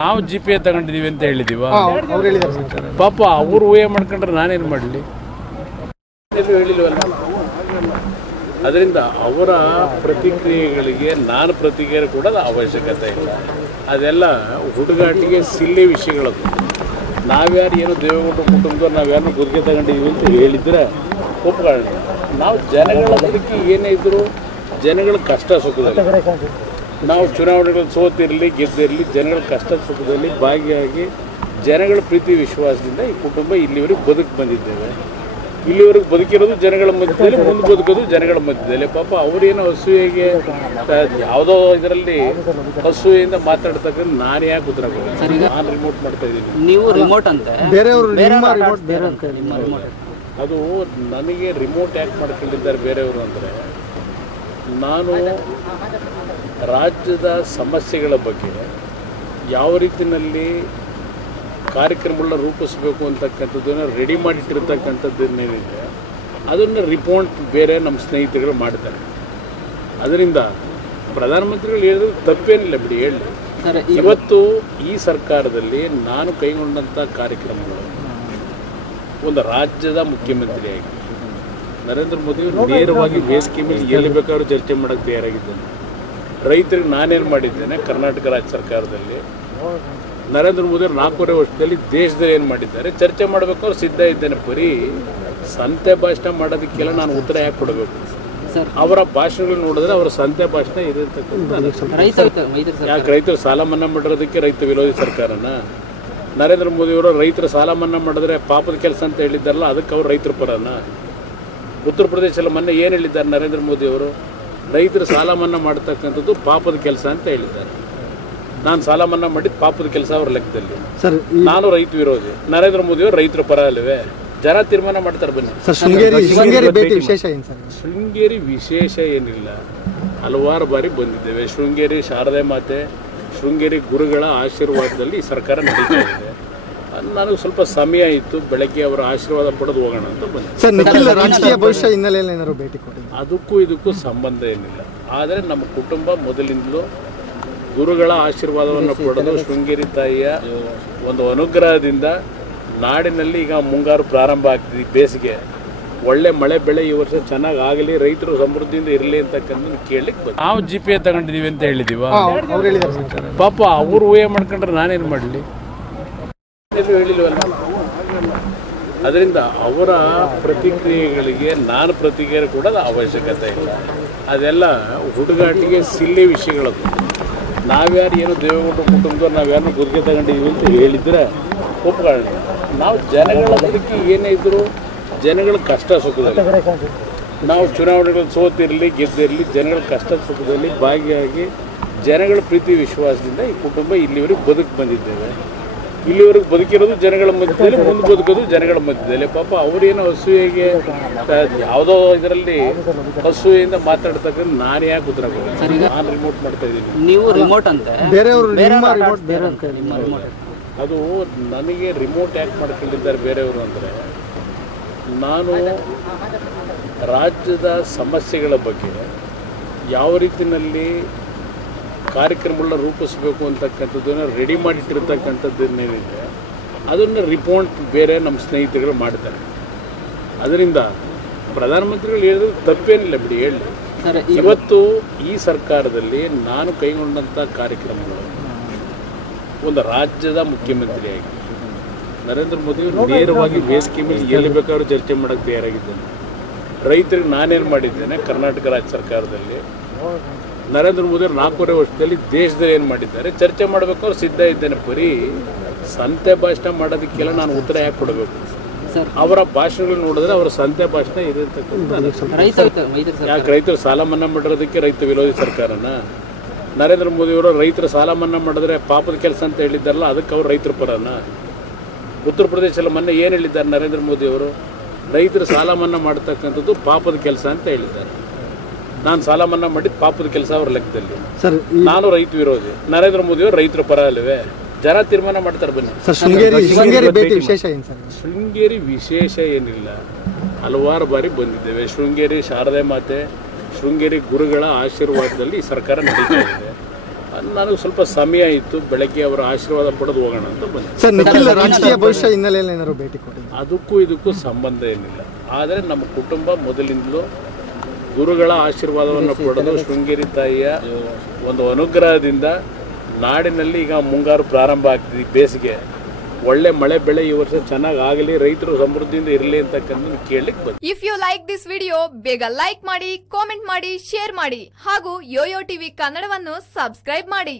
ನಾವು G P A ತಗೊಂಡಿದೀವಿ ಅಂತ ಹೇಳಿದೀವ? ಅವ್ರು ಹೇಳಿದ್ದಾರೆ. ಸರ್ ಪಾಪ ಅವ್ರು ಊಹೆ ಮಾಡ್ಕೊಂಡ್ರೆ ನಾನೇನು ಮಾಡಲಿ? ಹೇಳಿಲ್ವಲ್ಲ? ಅದರಿಂದ ಅವರ ಪ್ರತಿಕ್ರಿಯೆಗಳಿಗೆ ನಾನು ಪ್ರತಿಕ್ರಿಯೆ ಕೂಡ ಅವಶ್ಯಕತೆ ಇಲ್ಲ. ಅದೆಲ್ಲ ಹುಡುಗಾಟಿಗೆ ಸಿಲ್ಲಿ ವಿಷಯಗಳದು. ನಾವ್ಯಾರು ಏನು ದೇವೇಗೌಡ ಕುಟುಂಬದವ್ರು ನಾವ್ಯಾರು ಗುರಿಗೆ ತಗೊಂಡಿದ್ದೀವಿ ಅಂತ ಹೇಳಿದ್ರೆ ಒಪ್ಕೊಳ್ಳೋಣ ನಾವು ಜನಗಳ ಬದುಕಿ ಏನೇ ಇದ್ದರೂ ಜನಗಳ ಕಷ್ಟ ಸುಖದಲ್ಲಿ. ನಾವು ಚುನಾವಣೆಗಳು ಸೋತಿರಲಿ ಗೆದ್ದಿರಲಿ ಜನಗಳ ಕಷ್ಟ ಸುಖದಲ್ಲಿ ಭಾಗಿಯಾಗಿ ಜನಗಳ ಪ್ರೀತಿ ವಿಶ್ವಾಸದಿಂದ ಈ ಕುಟುಂಬ ಇಲ್ಲಿವರೆಗೆ ಬದುಕು ಬಂದಿದ್ದೇವೆ. ಇಲ್ಲಿವರೆಗೆ ಬದುಕಿರೋದು ಜನಗಳ ಮಧ್ಯದಲ್ಲಿ ಮುಂದೆ ಬದುಕೋದು ಜನಗಳ ಮಧ್ಯದಲ್ಲಿ. ಪಾಪ ಅವರೇನು ಹಸುವಿಗೆ ಯಾವುದೋ ಇದರಲ್ಲಿ ಹಸುವಿಂದ ಮಾತಾಡ್ತಕ್ಕಂಥ ನಾನು ಯಾಕೆ ಉತ್ತರ ನಾನು ರಿಮೋಟ್ ಮಾಡ್ತಾ ಇದ್ದೀನಿ. ನೀವು ರಿಮೋಟ್ ಅಂತ. ಅದು ನನಗೆ ರಿಮೋಟ್ ಯಾಕೆ ಮಾಡ್ಕೊಂಡಿದ್ದಾರೆ ಬೇರೆಯವರು ಅಂದರೆ ನಾನು ರಾಜ್ಯದ ಸಮಸ್ಯೆಗಳ ಬಗ್ಗೆ ಯಾವ ರೀತಿಯಲ್ಲಿ ಕಾರ್ಯಕ್ರಮಗಳನ್ನ ರೂಪಿಸಬೇಕು ಅಂತಕ್ಕಂಥದ್ದನ್ನು ರೆಡಿ ಮಾಡಿಟ್ಟಿರ್ತಕ್ಕಂಥದ್ದನ್ನೇನಿದೆ ಅದನ್ನು ರಿಪೋರ್ಟ್ ಬೇರೆ ನಮ್ಮ ಸ್ನೇಹಿತರುಗಳು ಮಾಡ್ತಾರೆ ಅದರಿಂದ ಪ್ರಧಾನಮಂತ್ರಿಗಳು ಹೇಳಿದ್ರು ತಪ್ಪೇನಿಲ್ಲ ಬಿಡಿ ಹೇಳಿ. ಇವತ್ತು ಈ ಸರ್ಕಾರದಲ್ಲಿ ನಾನು ಕೈಗೊಂಡಂಥ ಕಾರ್ಯಕ್ರಮಗಳು ಒಂದು ರಾಜ್ಯದ ಮುಖ್ಯಮಂತ್ರಿಯಾಗಿ ನರೇಂದ್ರ ಮೋದಿ ನೇರವಾಗಿ ವೇದಿಕೆ ಮೇಲೆ ಎಲ್ಲಿ ಬೇಕಾದ್ರೂ ಚರ್ಚೆ ಮಾಡಕ್ಕೆ ತಯಾರಾಗಿದ್ದೇನೆ ರೈತರಿಗೆ ನಾನೇನು ಮಾಡಿದ್ದೇನೆ ಕರ್ನಾಟಕ ರಾಜ್ಯ ಸರ್ಕಾರದಲ್ಲಿ. ನರೇಂದ್ರ ಮೋದಿ ಅವರು ನಾಲ್ಕೂವರೆ ವರ್ಷದಲ್ಲಿ ದೇಶದಲ್ಲಿ ಏನು ಮಾಡಿದ್ದಾರೆ ಚರ್ಚೆ ಮಾಡಬೇಕಾದ್ರೆ ಸಿದ್ಧ ಇದ್ದೇನೆ. ಬರೀ ಸಂತೆ ಭಾಷಣ ಮಾಡೋದಕ್ಕೆಲ್ಲ ನಾನು ಉತ್ತರ ಯಾಕೆ ಕೊಡಬೇಕು? ಅವರ ಭಾಷಣಗಳು ನೋಡಿದ್ರೆ ಅವರ ಸಂತೆ ಭಾಷಣ ಸರ್ ಯಾಕೆ ರೈತರು ಸಾಲ ಮನ್ನಾ ಮಾಡಿರೋದಕ್ಕೆ ರೈತ ವಿರೋಧಿ ಸರ್ಕಾರನ? ನರೇಂದ್ರ ಮೋದಿಯವರು ರೈತರ ಸಾಲ ಮನ್ನಾ ಮಾಡಿದ್ರೆ ಪಾಪದ ಕೆಲಸ ಅಂತ ಹೇಳಿದ್ದಾರಲ್ಲ ಅದಕ್ಕೆ ಅವ್ರು ರೈತರ ಪರನ? ಉತ್ತರ ಪ್ರದೇಶದಲ್ಲಿ ಮೊನ್ನೆ ಏನು ಹೇಳಿದ್ದಾರೆ ನರೇಂದ್ರ ಮೋದಿ ಅವರು? ರೈತರು ಸಾಲ ಮನ್ನಾ ಮಾಡ್ತಕ್ಕಂಥದ್ದು ಪಾಪದ ಕೆಲಸ ಅಂತ ಹೇಳಿದ್ದಾರೆ. ನಾನು ಸಾಲ ಮನ್ನಾ ಮಾಡಿದ ಪಾಪದ ಕೆಲಸ ಅವ್ರ ಲೆಕ್ಕದಲ್ಲಿ. ಸರ್ ನಾನು ರೈತ ವಿರೋಧಿ. ನರೇಂದ್ರ ಮೋದಿಯವರು ರೈತರ ಪರ ಅಲ್ಲವೇ ಜನ ತೀರ್ಮಾನ ಮಾಡ್ತಾರೆ ಬನ್ನಿ. ಶೃಂಗೇರಿ ವಿಶೇಷ ಏನಿಲ್ಲ. ಹಲವಾರು ಬಾರಿ ಬಂದಿದ್ದೇವೆ. ಶೃಂಗೇರಿ ಶಾರದೆ ಮಾತೆ ಶೃಂಗೇರಿ ಗುರುಗಳ ಆಶೀರ್ವಾದದಲ್ಲಿ ಈ ಸರ್ಕಾರ ನಡೀತಾ ಇದೆ. ನನಗೆ ಸ್ವಲ್ಪ ಸಮಯ ಇತ್ತು ಬೆಳಗ್ಗೆ ಅವರ ಆಶೀರ್ವಾದ ಪಡೆದು ಹೋಗೋಣ ಅಂತ ಬಂದೆ. ಸರ್ ನಿಖಿಲ್ ರಾಜಕೀಯ ಭವಿಷ್ಯ ಹಿನ್ನೆಲೆಯಲ್ಲಿ ಏನಾದ್ರು ಭೇಟಿ ಕೊಡಿ. ಅದಕ್ಕೂ ಇದಕ್ಕೂ ಸಂಬಂಧ ಏನಿಲ್ಲ. ಆದರೆ ನಮ್ಮ ಕುಟುಂಬ ಮೊದಲಿಂದಲೂ ಗುರುಗಳ ಆಶೀರ್ವಾದವನ್ನು ಪಡೆದು ಶೃಂಗೇರಿ ತಾಯಿಯ ಒಂದು ಅನುಗ್ರಹದಿಂದ ನಾಡಿನಲ್ಲಿ ಈಗ ಮುಂಗಾರು ಪ್ರಾರಂಭ ಆಗ್ತಿದೆ ಬೇಸಿಗೆ. ಒಳ್ಳೆ ಮಳೆ ಬೆಳೆ ಈ ವರ್ಷ ಚೆನ್ನಾಗಿ ಆಗಲಿ ರೈತರು ಸಮೃದ್ಧಿಯಿಂದ ಇರಲಿ ಅಂತಕ್ಕಂಥ ಕೇಳಲಿಕ್ಕೆ ಬಂದ. ನಾವು ಜಿ ಪಿ ಎ ತಗೊಂಡಿದ್ದೀವಿ ಅಂತ ಹೇಳಿದೀವ ಅವ್ರು ಹೇಳಿದ್ದಾರೆ ಸರ್. ಪಾಪ ಅವ್ರು ಊಹೆ ಮಾಡ್ಕೊಂಡ್ರೆ ನಾನೇನು ಮಾಡಲಿ? ಅದರಿಂದ ಅವರ ಪ್ರತಿಕ್ರಿಯೆಗಳಿಗೆ ನಾನು ಪ್ರತಿಕ್ರಿಯೆ ಕೂಡ ಅವಶ್ಯಕತೆ ಇಲ್ಲ. ಅದೆಲ್ಲ ಹುಡುಗಾಟಿಗೆ ಸಿಲ್ಲಿ ವಿಷಯಗಳದು ನಾವ್ಯಾರು ಏನು ದೇವೇಗೌಡರು ಕುಟುಂಬದವ್ರು ನಾವ್ಯಾರು ಗುರಿಗೆ ತಗೊಂಡಿದ್ದೀವಿ ಅಂತ ಹೇಳಿದ್ರೆ ಒಪ್ಕೊಳ್ಳಿ. ನಾವು ಜನಗಳ ಬದುಕಿ ಏನೇ ಇದ್ದರೂ ಜನಗಳ ಕಷ್ಟ ಸುಖದಲ್ಲಿ. ನಾವು ಚುನಾವಣೆಗಳು ಸೋತಿರಲಿ, ಗೆದ್ದಿರಲಿ, ಜನಗಳ ಕಷ್ಟ ಸುಖದಲ್ಲಿ ಭಾಗಿಯಾಗಿ ಜನಗಳ ಪ್ರೀತಿ ವಿಶ್ವಾಸದಿಂದ ಈ ಕುಟುಂಬ ಇಲ್ಲಿವರೆಗೆ ಬದುಕು ಬಂದಿದ್ದೇವೆ. ಇಲ್ಲಿವರೆಗೆ ಬದುಕಿರೋದು ಜನಗಳ ಮಧ್ಯದಲ್ಲಿ ಮುಂದೆ ಬದುಕೋದು ಜನಗಳ ಮಧ್ಯದಲ್ಲಿ. ಪಾಪ ಅವರೇನು ಹಸುವಿಗೆ ಯಾವುದೋ ಇದರಲ್ಲಿ ಹಸುವಿಂದ ಮಾತಾಡ್ತಕ್ಕಂಥ ನಾನು ಯಾಕೆ ಉತ್ತರ ನಾನು ರಿಮೋಟ್ ಮಾಡ್ತಾ ಇದ್ದೀನಿ. ನೀವು ರಿಮೋಟ್ ಅಂತ. ಬೇರೆಯವರು ಬೇರೆ ನಿಮ್ಮ ರಿಮೋಟ್ ಬೇರೆ. ಆಡ್ಸ್ತಾರೆ ನಿಮ್ಮ ರಿಮೋಟ್ ಅದು ನನಗೆ ರಿಮೋಟ್ ಯಾಕೆ ಮಾಡ್ಕೊಂಡಿದ್ದಾರೆ ಬೇರೆಯವರು ಅಂದರೆ ನಾನು ರಾಜ್ಯದ ಸಮಸ್ಯೆಗಳ ಬಗ್ಗೆ ಯಾವ ರೀತಿಯಲ್ಲಿ ಕಾರ್ಯಕ್ರಮಗಳನ್ನ ರೂಪಿಸಬೇಕು ಅಂತಕ್ಕಂಥದ್ದನ್ನು ರೆಡಿ ಮಾಡಿಟ್ಟಿರ್ತಕ್ಕಂಥದ್ದನ್ನೇನಿದೆ ಅದನ್ನು ರಿಪೋರ್ಟ್ ಬೇರೆ ನಮ್ಮ ಸ್ನೇಹಿತರುಗಳು ಮಾಡ್ತಾರೆ ಅದರಿಂದ ಪ್ರಧಾನಮಂತ್ರಿಗಳು ಹೇಳಿದ್ರು ತಪ್ಪೇನಿಲ್ಲ ಬಿಡಿ ಹೇಳಿ. ಇವತ್ತು ಈ ಸರ್ಕಾರದಲ್ಲಿ ನಾನು ಕೈಗೊಂಡಂಥ ಕಾರ್ಯಕ್ರಮಗಳು ಒಂದು ರಾಜ್ಯದ ಮುಖ್ಯಮಂತ್ರಿಯಾಗಿ ನರೇಂದ್ರ ಮೋದಿ ನೇರವಾಗಿ ವೇದಿಕೆ ಮೇಲೆ ಎಲ್ಲಿ ಬೇಕಾದ್ರೂ ಚರ್ಚೆ ಮಾಡೋಕ್ಕೆ ತಯಾರಾಗಿದ್ದೇನೆ. ರೈತರಿಗೆ ನಾನೇನು ಮಾಡಿದ್ದೇನೆ ಕರ್ನಾಟಕ ರಾಜ್ಯ ಸರ್ಕಾರದಲ್ಲಿ. ನರೇಂದ್ರ ಮೋದಿ ಅವರು ನಾಲ್ಕೂವರೆ ವರ್ಷದಲ್ಲಿ ದೇಶದಲ್ಲಿ ಏನು ಮಾಡಿದ್ದಾರೆ? ಚರ್ಚೆ ಮಾಡಬೇಕು ಅವ್ರು ಸಿದ್ಧ ಇದ್ದೇನೆ ಬರೀ ಸಂತೆ ಭಾಷಣ ಮಾಡೋದಕ್ಕೆಲ್ಲ ನಾನು ಉತ್ತರ ಯಾಕೆ ಕೊಡಬೇಕು? ಅವರ ಭಾಷಣಗಳು ನೋಡಿದ್ರೆ ಅವರ ಸಂತೆ ಭಾಷಣ ಇದೆ ಯಾಕೆ ರೈತರು ಸಾಲ ಮನ್ನಾ ಮಾಡಿರೋದಕ್ಕೆ ರೈತ ವಿರೋಧಿ ಸರ್ಕಾರನ? ನರೇಂದ್ರ ಮೋದಿಯವರು ರೈತರ ಸಾಲ ಮನ್ನಾ ಮಾಡಿದ್ರೆ ಪಾಪದ ಕೆಲಸ ಅಂತ ಹೇಳಿದ್ದಾರಲ್ಲ ಅದಕ್ಕೆ ಅವ್ರು ರೈತರ ಪರನ? ಉತ್ತರ ಪ್ರದೇಶದಲ್ಲಿ ಮೊನ್ನೆ ಏನು ಹೇಳಿದ್ದಾರೆ ನರೇಂದ್ರ ಮೋದಿಯವರು ರೈತರ ಸಾಲ ಮನ್ನಾ ಮಾಡ್ತಕ್ಕಂಥದ್ದು ಪಾಪದ ಕೆಲಸ ಅಂತ ಹೇಳಿದ್ದಾರೆ. ನಾನು ಸಾಲ ಮನ್ನಾ ಮಾಡಿದ ಪಾಪದ ಕೆಲಸ ಅವ್ರ ಲೆಕ್ಕದಲ್ಲಿ. ಸರ್ ನಾನು ರೈತ ವಿರೋಧಿ. ನರೇಂದ್ರ ಮೋದಿಯವರು ರೈತರ ಪರ ಅಲ್ಲವೇ ಜನ ತೀರ್ಮಾನ ಮಾಡ್ತಾರೆ ಬನ್ನಿ. ಸರ್ ಶೃಂಗೇರಿ ಶೃಂಗೇರಿ ಭೇಟಿ ವಿಶೇಷ ಏನು ಸರ್? ಶೃಂಗೇರಿ ವಿಶೇಷ ಏನಿಲ್ಲ. ಹಲವಾರು ಬಾರಿ ಬಂದಿದ್ದೇವೆ. ಶೃಂಗೇರಿ ಶಾರದೆ ಮಾತೆ ಶೃಂಗೇರಿ ಗುರುಗಳ ಆಶೀರ್ವಾದದಲ್ಲಿ ಈ ಸರ್ಕಾರ ನಡೀತಾ ಇದೆ. ನನಗೆ ಸ್ವಲ್ಪ ಸಮಯ ಇತ್ತು ಬೆಳಗ್ಗೆ ಅವರ ಆಶೀರ್ವಾದ ಪಡೆದು ಹೋಗೋಣ ಅಂತ ಬಂದೆ. ರಾಜಕೀಯ ಭವಿಷ್ಯ ಹಿನ್ನೆಲೆಯಲ್ಲಿ ಏನಾದ್ರು ಭೇಟಿ ಕೊಡಿ. ಅದಕ್ಕೂ ಇದಕ್ಕೂ ಸಂಬಂಧ ಏನಿಲ್ಲ. ಆದರೆ ನಮ್ಮ ಕುಟುಂಬ ಮೊದಲಿಂದಲೂ ಗುರುಗಳ ಆಶೀರ್ವಾದವನ್ನು ಪಡೆದು ಶೃಂಗೇರಿ ತಾಯಿಯ ಒಂದು ಅನುಗ್ರಹದಿಂದ ನಾಡಿನಲ್ಲಿ ಈಗ ಮುಂಗಾರು ಪ್ರಾರಂಭ ಆಗ್ತಿದೆ ಬೇಸಿಗೆ. ಒಳ್ಳೆ ಮಳೆ ಬೆಳೆ ಈ ವರ್ಷ ಚೆನ್ನಾಗಿ ಆಗಲಿ, ರೈತರು ಸಮೃದ್ಧಿಯಿಂದ ಇರಲಿ ಅಂತಕ್ಕಂಥದ್ದು ಕೇಳಲಿಕ್ಕೆ ಬಂತು if you like this video ಬೇಗ ಲೈಕ್ ಮಾಡಿ ಕಾಮೆಂಟ್ ಮಾಡಿ ಶೇರ್ ಮಾಡಿ ಹಾಗೂ ಯೋಯೋ ಟಿವಿ ಕನ್ನಡವನ್ನು ಸಬ್ಸ್ಕ್ರೈಬ್ ಮಾಡಿ.